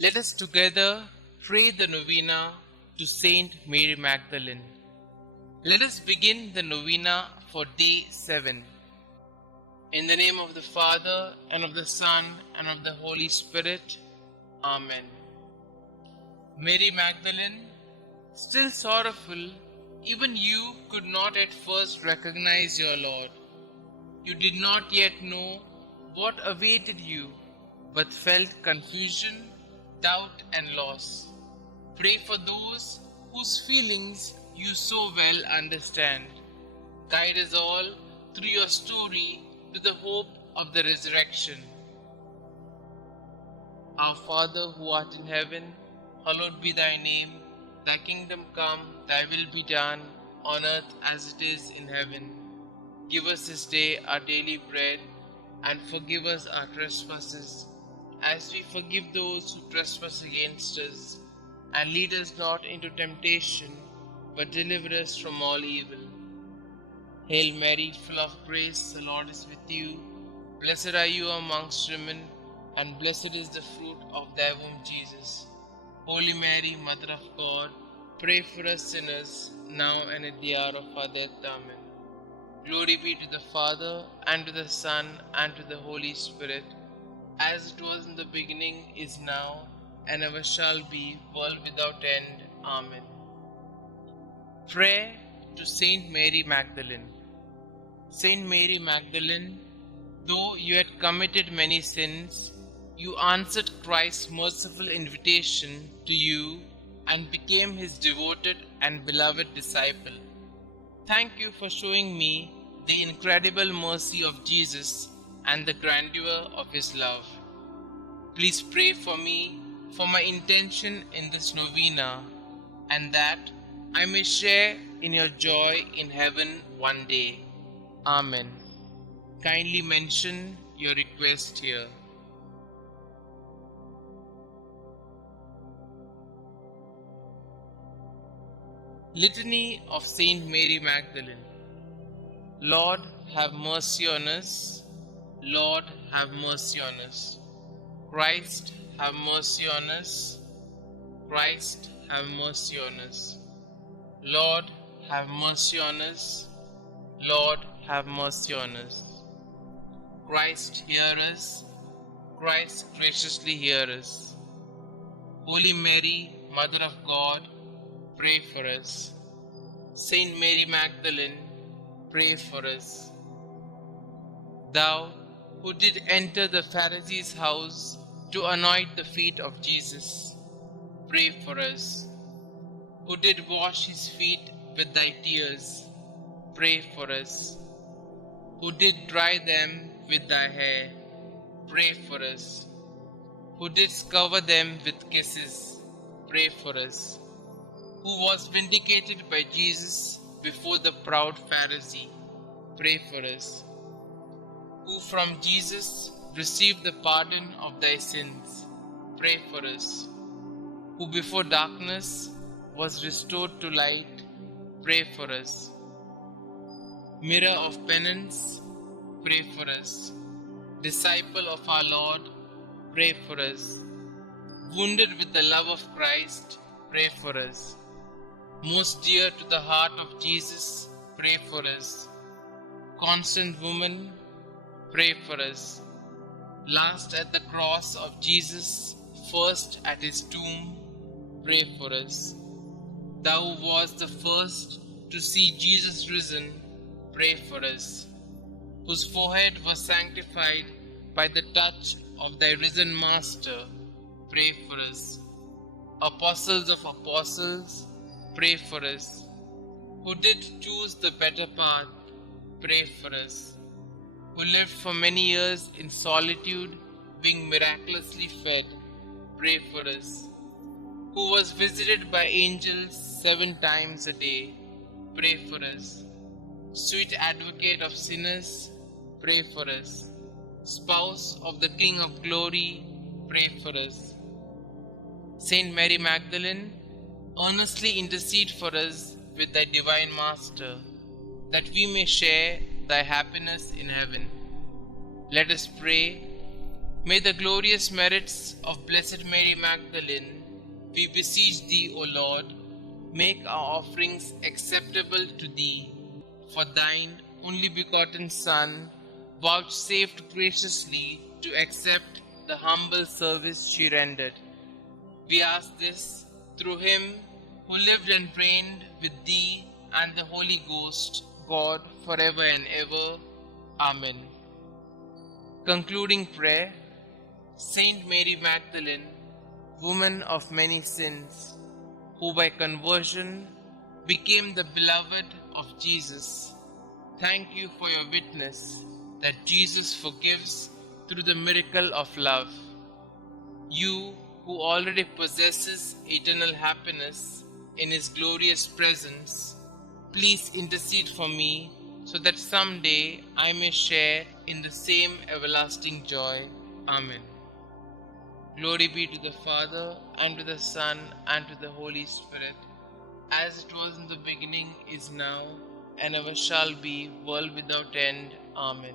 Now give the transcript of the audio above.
Let us together pray the Novena to St Mary Magdalene. Let us begin the Novena for day 7. In the name of the Father, and of the Son, and of the Holy Spirit. Amen. Mary Magdalene, still sorrowful, even you could not at first recognize your Lord. You did not yet know what awaited you, but felt confusion, doubt, and loss. Pray for those whose feelings you so well understand. Guide us all through your story to the hope of the resurrection. Our Father who art in heaven, hallowed be thy name. Thy kingdom come, thy will be done, on earth as it is in heaven. Give us this day our daily bread, and forgive us our trespasses, as we forgive those who trespass against us. And lead us not into temptation, but deliver us from all evil. Hail Mary, full of grace, the Lord is with you. Blessed are you amongst women, and blessed is the fruit of thy womb, Jesus. Holy Mary, Mother of God, pray for us sinners, now and at the hour of our death. Amen. Glory be to the Father, and to the Son, and to the Holy Spirit, as it was in the beginning, is now, and ever shall be, world without end. Amen. Prayer to St Mary Magdalene. St Mary Magdalene, though you had committed many sins, you answered Christ's merciful invitation to you and became his devoted and beloved disciple. Thank you for showing me the incredible mercy of Jesus and the grandeur of his love. Please pray for me, for my intention in this novena, and that I may share in your joy in heaven one day. Amen. Kindly mention your request here. Litany of Saint Mary Magdalene. Lord, have mercy on us. Lord, have mercy on us. Christ, have mercy on us. Christ, have mercy on us. Lord, have mercy on us. Lord, have mercy on us. Christ, hear us. Christ, graciously hear us. Holy Mary, Mother of God, pray for us. Saint Mary Magdalene, pray for us. Thou who did enter the Pharisee's house to anoint the feet of Jesus, pray for us. Who did wash his feet with thy tears, pray for us. Who did dry them with thy hair, pray for us. Who didst cover them with kisses, pray for us. Who was vindicated by Jesus before the proud Pharisee, pray for us. Who from Jesus received the pardon of thy sins, pray for us. Who before darkness was restored to light, pray for us. Mirror of penance, pray for us. Disciple of our Lord, pray for us. Wounded with the love of Christ, pray for us. Most dear to the heart of Jesus, pray for us. Constant woman, pray for us. Last at the cross of Jesus, first at his tomb, pray for us. Thou who wast the first to see Jesus risen, pray for us. Whose forehead was sanctified by the touch of thy risen Master, pray for us. Apostles of apostles, pray for us. Who did choose the better path, pray for us. Who lived for many years in solitude, being miraculously fed, pray for us. Who was visited by angels 7 times a day, pray for us. Sweet advocate of sinners, pray for us. Spouse of the King of glory, pray for us. Saint Mary Magdalene, earnestly intercede for us with thy divine Master, that we may share thy happiness in heaven. Let us pray. May the glorious merits of Blessed Mary Magdalene, we beseech thee, O Lord, make our offerings acceptable to thee. For thine only begotten Son vouchsafed graciously to accept the humble service she rendered. We ask this through him who lived and reigned with thee and the Holy Ghost, God, forever and ever. Amen. Concluding prayer. Saint Mary Magdalene, woman of many sins, who by conversion became the beloved of Jesus, thank you for your witness that Jesus forgives through the miracle of love. You, who already possesses eternal happiness in His glorious presence, please intercede for me so that someday I may share in the same everlasting joy. Amen. Glory be to the Father, and to the Son, and to the Holy Spirit, as it was in the beginning, is now, and ever shall be, world without end. Amen.